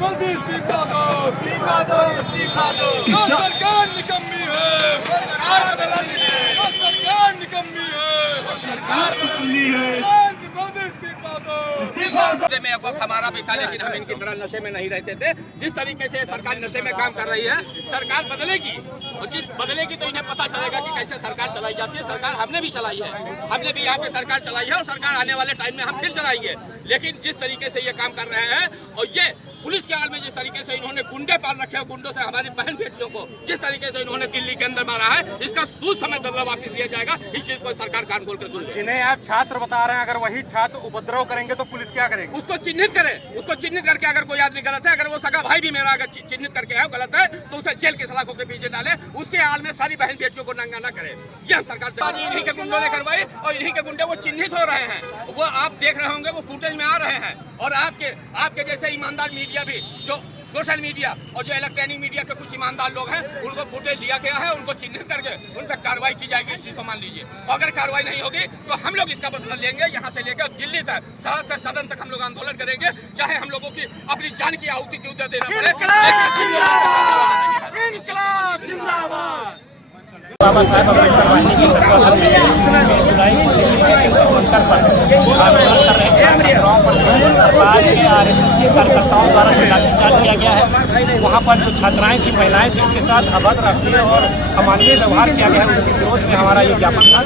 मोदी इस्तीफा दो, इस्तीफा दो, इस्तीफा दो। सरकार निकम्मी है, सरकार बदलनी है, सरकार निकम्मी है, सरकार बदलनी है। मोदी इस्तीफा दो, इस्तीफा दो। में वक्त हमारा भी था, लेकिन हम इनकी तरह नशे में नहीं रहते थे। जिस तरीके से सरकार नशे में काम कर रही है, सरकार बदलेगी और जिस बदलेगी तो इन्हें पता चलेगा कि कैसे सरकार चलाई जाती है। सरकार हमने भी चलाई है, हमने भी यहाँ पे सरकार चलाई है और सरकार आने वाले टाइम में हम फिर चलाएंगे। लेकिन जिस तरीके से ये काम कर रहे हैं और ये पुलिस के आड़ में जिस तरीके से इन्होंने गुंडे पाल रखे हैं, गुंडों से हमारी बहन बेटियों को जिस तरीके से इन्होंने दिल्ली के अंदर मारा है, इसका सूद समय बदला वापस लिया जाएगा। इस चीज को सरकार कान खोल कर सुन। जिन्हें आप छात्र बता रहे हैं, अगर वही छात्र उपद्रव करेंगे तो पुलिस क्या करेगी? उसको चिन्हित करे, उसको चिन्हित करके अगर कोई आदमी गलत है, अगर वो सगा भाई भी मेरा अगर चिन्हित करके है गलत है, तो उसे जेल की सलाखों के पीछे डाले। उसके आड़ में सारी बहन बेटियों को नंगा न करे। ये हम सरकार से इन्हीं के गुंडों ने करवाई और इन्हीं के गुंडे वो चिन्हित हो रहे हैं। वो आप देख रहे होंगे, वो फुटेज में आ रहे हैं। और आपके जैसे ईमानदार मीडिया भी, जो सोशल मीडिया और जो इलेक्ट्रॉनिक मीडिया के कुछ ईमानदार लोग हैं, उनको फुटेज लिया गया है, उनको चिन्हित करके उन पर कार्रवाई की जाएगी। इस चीज को मान लीजिए। अगर कार्रवाई नहीं होगी तो हम लोग इसका बदला लेंगे। यहाँ से लेकर दिल्ली तक, सड़क से सदन तक हम लोग आंदोलन करेंगे, चाहे हम लोगों की अपनी जान की आहुति क्यों दे देना पड़े। बाबा साहेब अम्बेडकर वाहिनी के तत्वाधान में 20 जुलाई दिल्ली के जंतर मंतर पर आंदोलन कर रहे छात्राओं पर सरकार के आरएसएस के कार्यकर्ताओं द्वारा जो लाठीचार्ज किया गया है, वहाँ पर जो छात्राएं थी, महिलाएं थी, उनके साथ अभद्र, अश्लील और अमानवीय व्यवहार किया गया है। उसके विरोध में हमारा ये ज्ञापन था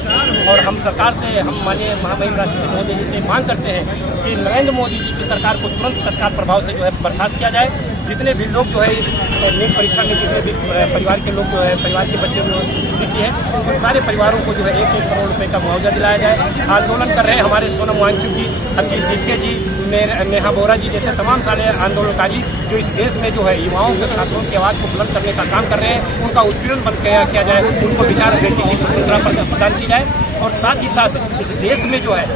और हम सरकार से, हम माननीय महामहिम राष्ट्रपति मोदी जी से मांग करते हैं कि नरेंद्र मोदी जी की सरकार को तुरंत तत्काल प्रभाव से जो है बर्खास्त किया जाए। जितने भी लोग जो है इस नीट परीक्षा में, जितने भी परिवार के लोग जो है, परिवार के बच्चे जो की है, उन सारे परिवारों को जो है 1-1 करोड़ रुपए का मुआवजा दिलाया जाए। आंदोलन कर रहे हैं हमारे सोनम वांगचुक जी, अजीत दीपके जी, नेहा बोरा जी जैसे तमाम सारे आंदोलनकारी जो इस देश में जो है युवाओं के, छात्रों की आवाज़ को बुलंद करने का काम कर रहे हैं, उनका उत्पीड़न बंद किया जाए, उनको विचार व्यक्ति की स्वतंत्रता प्रदान की जाए। और साथ ही साथ इस देश में जो है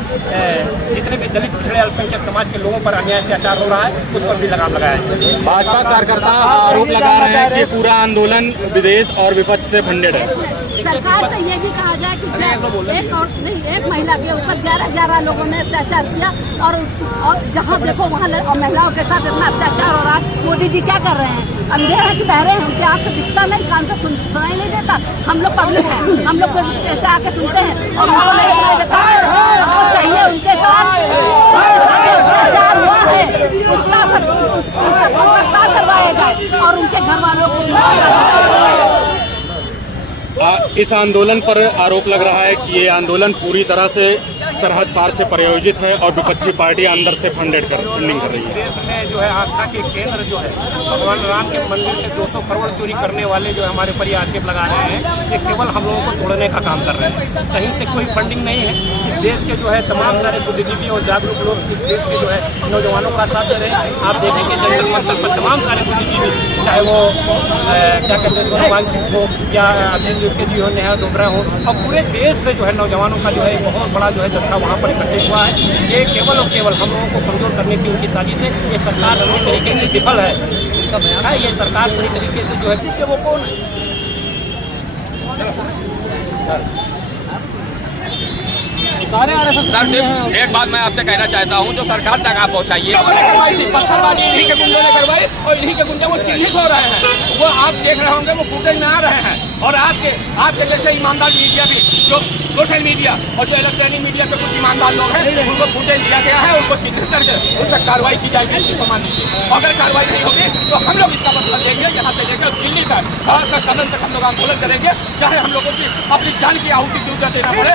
जितने भी दलित, पिछड़े, अल्पसंख्यक समाज के लोगों पर अन्याय अत्याचार हो रहा है, उस पर भी लगाम लगाया जाए। भाजपा कार्यकर्ता आरोप लगा रहे हैं कि पूरा आंदोलन विदेश और विपक्ष से फंडेड है। सरकार से ये भी कहा जाए कि एक महिला के ऊपर 11 लोगों ने अत्याचार किया और जहाँ देखो वहाँ महिलाओं के साथ इतना अत्याचार हो रहा है। मोदी जी क्या कर रहे हैं? अंधेरे हैं कि बहरे हैं? उनके आँख से दिखता नहीं, कान से सुनाई नहीं देता। हम लोग पब्लिक हैं, हम लोग ऐसे आके सुनते हैं और उनको नहीं सुनाई देता। हमको चाहिए उनके साथ अत्याचार हुआ है, उसका सबको गिरफ्तार करवाया जाए और उनके घर वालों को। इस आंदोलन पर आरोप लग रहा है कि ये आंदोलन पूरी तरह से सरहद पार से प्रायोजित है और विपक्षी पार्टी अंदर से फंडिंग कर रही इस है। देश में जो है आस्था के केंद्र जो है भगवान राम के मंदिर से 200 करोड़ चोरी करने वाले जो हमारे ऊपर ये आक्षेप लगा रहे हैं, ये केवल हम लोगों को तोड़ने का काम कर रहे हैं। कहीं से कोई फंडिंग नहीं है। इस देश के जो है तमाम सारे बुद्धिजीवी और जागरूक लोग इस देश के जो है नौजवानों का साथ दे रहे हैं। आप देखेंगे जंतर मंतर पर तमाम सारे बुद्धिजीवी, चाहे वो क्या कहते हैं, सोनम वांगचुक हो या अजीत दीपके जी हो, नेहा बोरा हो, और पूरे देश से जो है नौजवानों का जो है बहुत बड़ा जो है जत्था वहाँ पर इकट्ठे हुआ है। ये केवल और केवल हम लोगों को कमजोर करने की उनकी साजिश है। ये सरकार पूरी तरीके से विफल है। ये सरकार पूरी तरीके से जो है वो कौन सर, सिर्फ एक बात मैं आपसे कहना चाहता हूं, जो सरकार तक आप पहुंचाइए। करवाई थी पत्थरबाजी, इन्हीं के गुंडों ने करवाई और इन्हीं के गुंडे वो चिन्हित हो रहे हैं। वो आप देख रहे होंगे, वो फुटेज में आ रहे हैं। और आपके जैसे ईमानदार मीडिया भी, जो सोशल मीडिया और जो इलेक्ट्रॉनिक मीडिया के कुछ ईमानदार लोग हैं, उनको फुटेज दिया गया है, उनको चिन्हित करके उन पर कार्रवाई की जाएगी। इसको मान लीजिए। अगर कार्रवाई नहीं होगी तो हम लोग इसका बदला लेंगे। यहाँ से लेकर दिल्ली तक, सड़क से सदन तक हम लोग आंदोलन करेंगे, चाहे हम लोगों की अपनी जान की आहुति क्यों देना पड़े।